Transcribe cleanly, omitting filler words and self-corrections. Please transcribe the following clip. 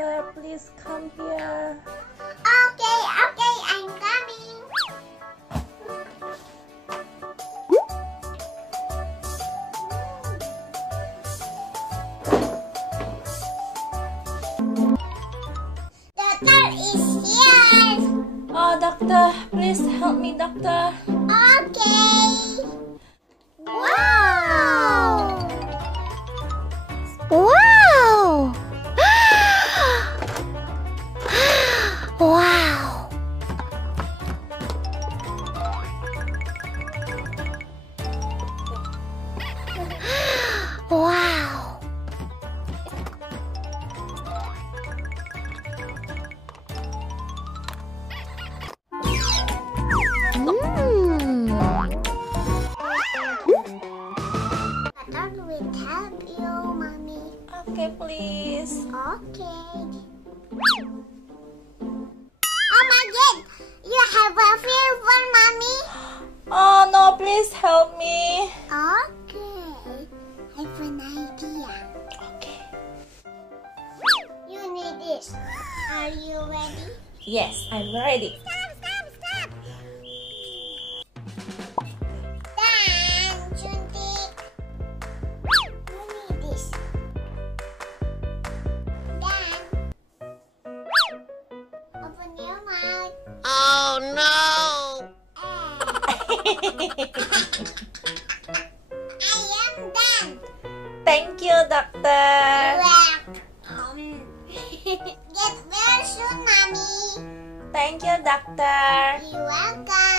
doctor, please come here. Okay, I'm coming. Doctor is here. Oh, doctor, please help me, doctor. Okay. Wow. Wow. Wow. Wow. I will help you, mommy. Okay, please. Okay. Oh my God! You have a fever, mommy. Oh no, please help me. Okay. I have an idea. Okay. You need this. Are you ready? Yes, I'm ready. Stop! Dan, suntik. You need this. Dan. Open your mouth. Oh no! I am done. Thank you, doctor. Welcome. Get well soon, mommy. Thank you, doctor. You're welcome.